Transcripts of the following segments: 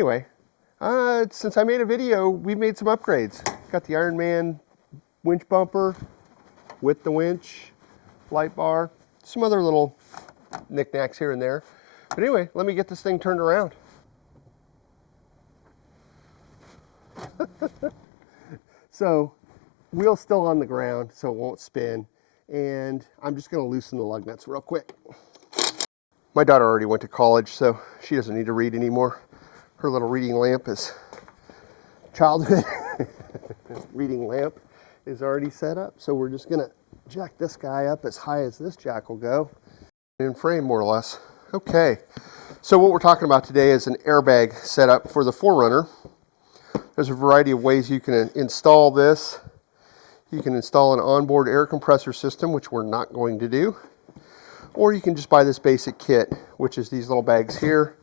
Anyway, since I made a video, we made some upgrades. Got the Iron Man winch bumper with the winch, light bar, some other little knickknacks here and there. But anyway, let me get this thing turned around. So, wheel's still on the ground, so it won't spin. And I'm just going to loosen the lug nuts real quick. My daughter already went to college, so she doesn't need to read anymore. Her little reading lamp is childhood reading lamp is already set up. So we're just going to jack this guy up as high as this jack will go. In frame, more or less. Okay, so what we're talking about today is an airbag setup for the 4Runner. There's a variety of ways you can install this. You can install an onboard air compressor system, which we're not going to do. Or you can just buy this basic kit, which is these little bags here.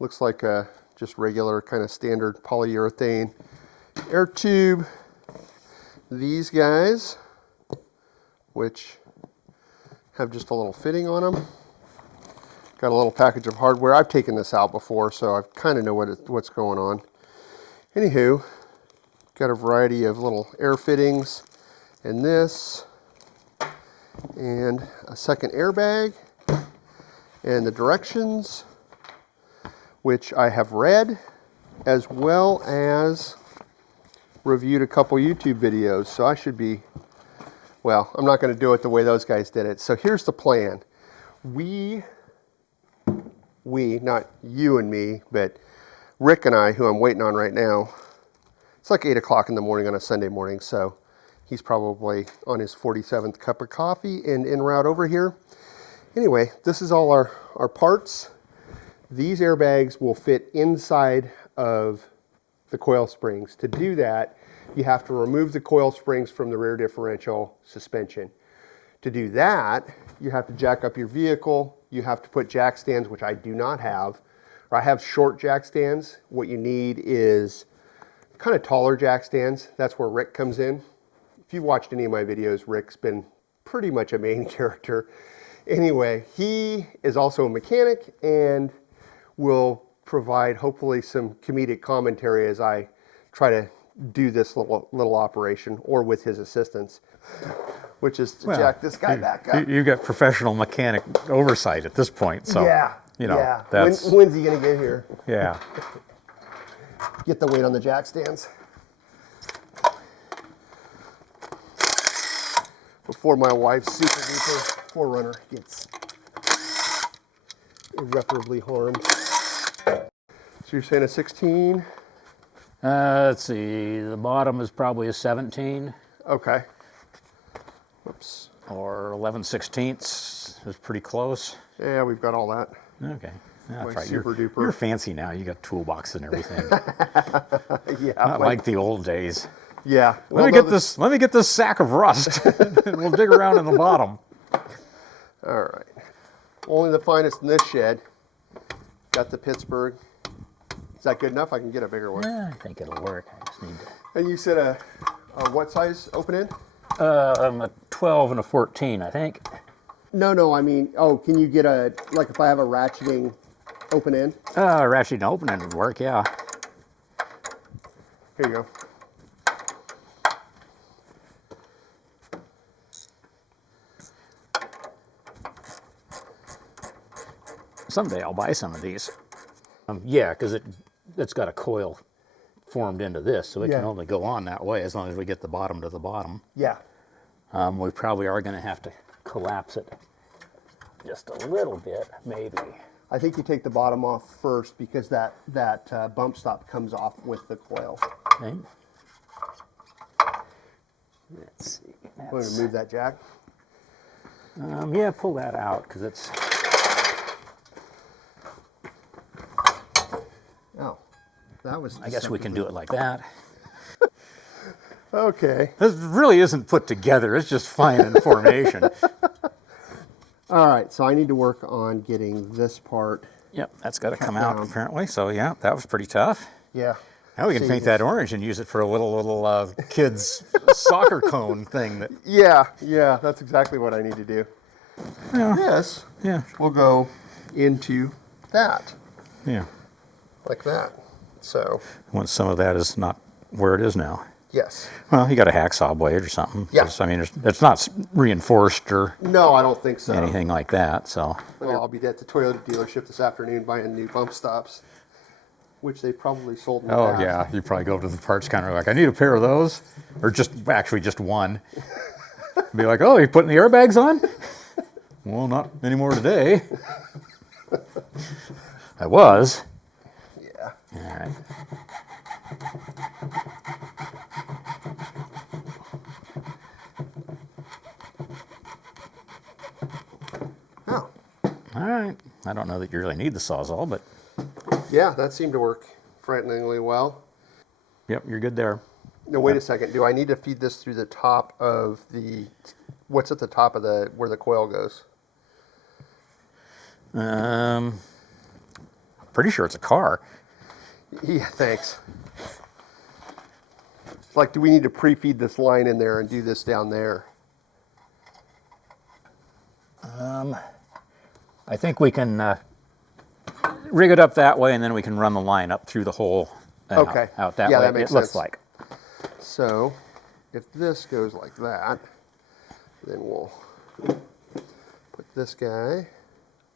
Looks like a just regular kind of standard polyurethane air tube. These guys, which have just a little fitting on them. Got a little package of hardware. I've taken this out before, so I kind of know what's going on. Anywho, got a variety of little air fittings in this, and a second airbag, and the directions, which I have read, as well as reviewed a couple YouTube videos. So I should be, well, I'm not going to do it the way those guys did it. So here's the plan. We, not you and me, but Rick and I, who I'm waiting on right now, it's like 8 o'clock in the morning on a Sunday morning, so he's probably on his 47th cup of coffee and en route over here. Anyway, this is all our parts. These airbags will fit inside of the coil springs. To do that, you have to remove the coil springs from the rear differential suspension. To do that, you have to jack up your vehicle. You have to put jack stands, which I do not have. Or I have short jack stands. What you need is kind of taller jack stands. That's where Rick comes in. If you've watched any of my videos, Rick's been pretty much a main character. Anyway, he is also a mechanic and will provide hopefully some comedic commentary as I try to do this little operation, or with his assistance, which is to jack this guy back up. You've got professional mechanic oversight at this point, so yeah, you know, yeah. that's When's he gonna get here? Yeah. Get the weight on the jack stands before my wife's super duper 4Runner gets irreparably harmed. So you're saying a 16? Let's see, the bottom is probably a 17. Okay. Whoops. Or 11/16 is pretty close. Yeah, we've got all that. Okay. That's right. Super duper. You're fancy now. You got toolbox and everything. Yeah. Not like the old days. Yeah. Let me get this sack of rust, and we'll dig around in the bottom. All right. Only the finest in this shed. Got the Pittsburgh. Is that good enough? I can get a bigger one. I think it'll work. I just need to. And you said a what size open end? A 12 and a 14, I think. No, I mean, can you get like if I have a ratcheting open end? Ratcheting open end would work, yeah. Here you go. Someday I'll buy some of these. Yeah, because it's got a coil formed into this, so it can only go on that way as long as we get the bottom to the bottom. Yeah. We probably are going to have to collapse it just a little bit, maybe. I think you take the bottom off first because that bump stop comes off with the coil. Okay. Let's see. Want to move that jack? Yeah, pull that out because it's. Oh, that was. I guess we can do it like that. Okay. This really isn't put together. It's just fine in formation. All right, so I need to work on getting this part. Yep, that's got to come out apparently. So yeah, that was pretty tough. Yeah. Now we can paint that orange and use it for a little kids soccer cone thing. Yeah, that's exactly what I need to do. Yeah. This Yeah. will go into that. Yeah. like that. So, Once some of that is not where it is now. yes. Well, you got a hacksaw blade or something. Yeah. 'Cause, I mean, it's not reinforced or No, I don't think so. anything like that. So, Well, I'll be at the Toyota dealership this afternoon buying new bump stops, which they've probably sold in the oh past. yeah, you probably go to the parts counter like, I need a pair of those, or just actually just one. Be like, oh, you putting the airbags on? Well, not anymore today. I was. Yeah. All right. Oh, All right. I don't know that you really need the Sawzall, but yeah, that seemed to work frighteningly well. yep, you're good there. No, wait a second. Do I need to feed this through the top of the, what's at the top of the, where the coil goes? Pretty sure it's a car. Yeah, thanks. It's like, do we need to pre-feed this line in there and do this down there? I think we can rig it up that way, and then we can run the line up through the hole and Okay. out that Yeah, way. that makes it looks sense. like. So, if this goes like that, then we'll put this guy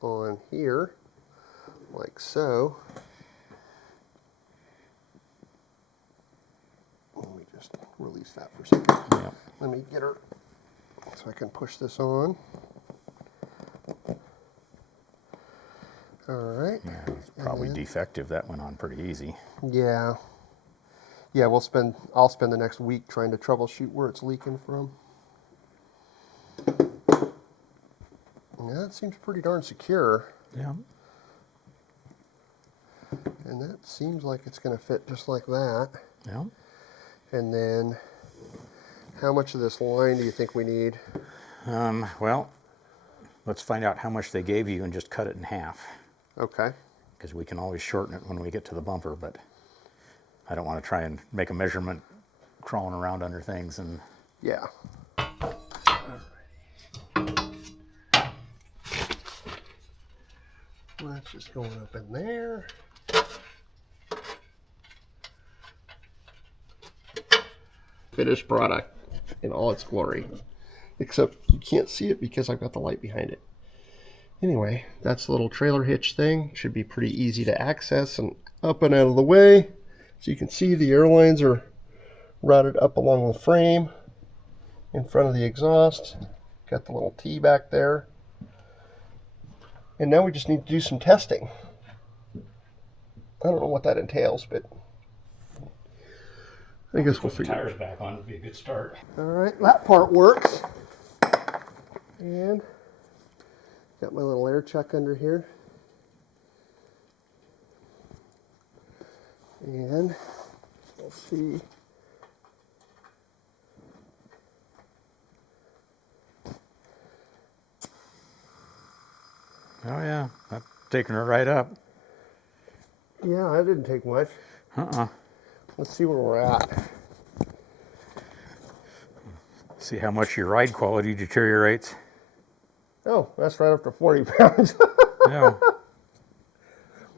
on here, like so. Let me just release that for a second. Yep. Let me get her so I can push this on. All right. Yeah, it's probably defective. That went on pretty easy. Yeah. Yeah, I'll spend the next week trying to troubleshoot where it's leaking from. Yeah, it seems pretty darn secure. Yeah. And that seems like it's going to fit just like that. Yeah. And then, how much of this line do you think we need? Well, let's find out how much they gave you and just cut it in half. Okay. Because we can always shorten it when we get to the bumper, but I don't want to try and make a measurement crawling around under things and Yeah. That's just going up in there. Finished product in all its glory. Except you can't see it because I've got the light behind it. Anyway, that's the little trailer hitch thing. Should be pretty easy to access and up and out of the way. So you can see the airlines are routed up along the frame in front of the exhaust. Got the little T back there. And now we just need to do some testing. I don't know what that entails, but I guess we'll figure it out. tires back on would be a good start. All right, that part works. And got my little air chuck under here. And we'll see. Oh yeah, I've taken her right up. Yeah, that didn't take much. Let's see where we're at. See how much your ride quality deteriorates. Oh, that's right up to 40 pounds. Yeah.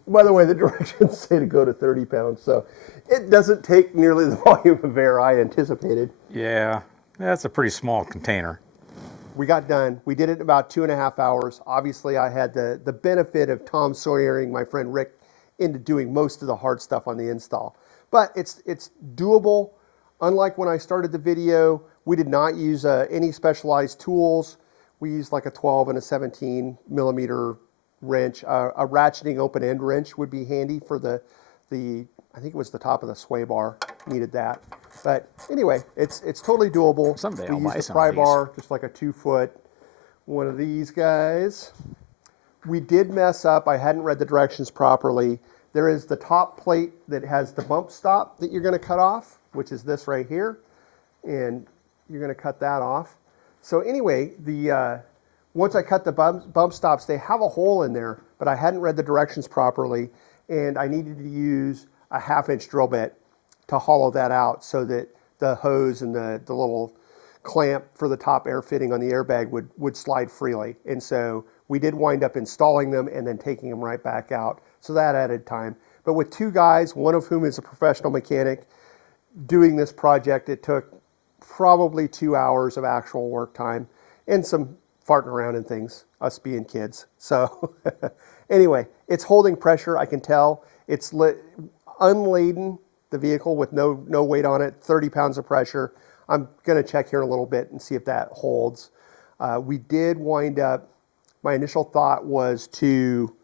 By the way, the directions say to go to 30 pounds, so it doesn't take nearly the volume of air I anticipated. Yeah, that's a pretty small container. We got done. We did it in about 2.5 hours. Obviously, I had the benefit of Tom Sawyering my friend Rick into doing most of the hard stuff on the install. But it's doable. Unlike when I started the video, we did not use any specialized tools. We used like a 12 and a 17 millimeter wrench. A ratcheting open end wrench would be handy for the I think it was the top of the sway bar needed that. But anyway, it's totally doable. Someday I'll we buy used some a pry of these. bar, just like a 2-foot one of these guys. We did mess up. I hadn't read the directions properly. There is the top plate that has the bump stop that you're going to cut off, which is this right here, and you're going to cut that off. So anyway, once I cut the bump stops, they have a hole in there, but I hadn't read the directions properly, and I needed to use a 1/2-inch drill bit to hollow that out so that the hose and the little clamp for the top air fitting on the airbag would slide freely. And so we did wind up installing them and then taking them right back out So that added time. But with 2 guys, one of whom is a professional mechanic, doing this project, it took probably 2 hours of actual work time and some farting around and things, us being kids. So anyway, it's holding pressure. I can tell it's unladen, the vehicle with no weight on it, 30 pounds of pressure. I'm going to check here in a little bit and see if that holds. We did wind up, my initial thought was to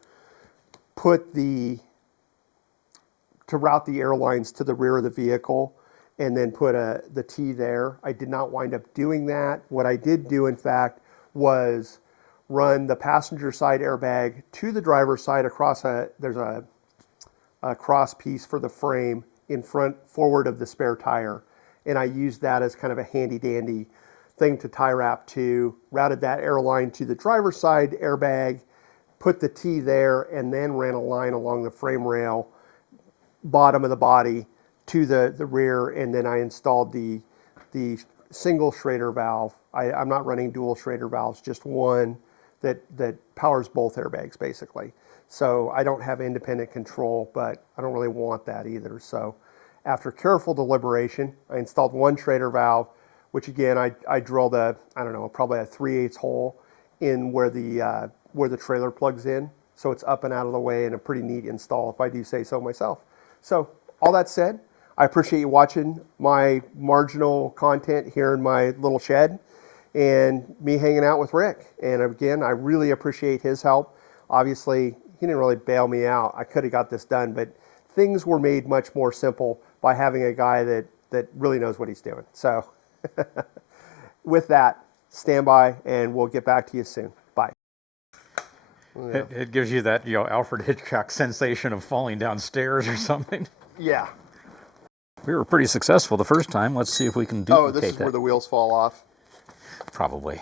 route the airlines to the rear of the vehicle and then put the T there. I did not wind up doing that. What I did do, in fact, was run the passenger side airbag to the driver's side across there's a cross piece for the frame in forward of the spare tire. And I used that as kind of a handy dandy thing to tie wrap to, routed that airline to the driver's side airbag, put the T there, and then ran a line along the frame rail, bottom of the body to the rear, and then I installed the single Schrader valve. I'm not running dual Schrader valves, just one that powers both airbags basically. So I don't have independent control, but I don't really want that either. So after careful deliberation, I installed one Schrader valve, which again, I drilled probably a 3/8 hole in where the trailer plugs in. So it's up and out of the way and a pretty neat install if I do say so myself. So all that said, I appreciate you watching my marginal content here in my little shed and me hanging out with Rick. And again, I really appreciate his help. Obviously, he didn't really bail me out. I could have got this done, but things were made much more simple by having a guy that really knows what he's doing. So with that, stand by and we'll get back to you soon. Bye. It gives you that, Alfred Hitchcock sensation of falling down stairs or something. Yeah. We were pretty successful the first time. Let's see if we can Oh, duplicate this is that. where the wheels fall off. Probably.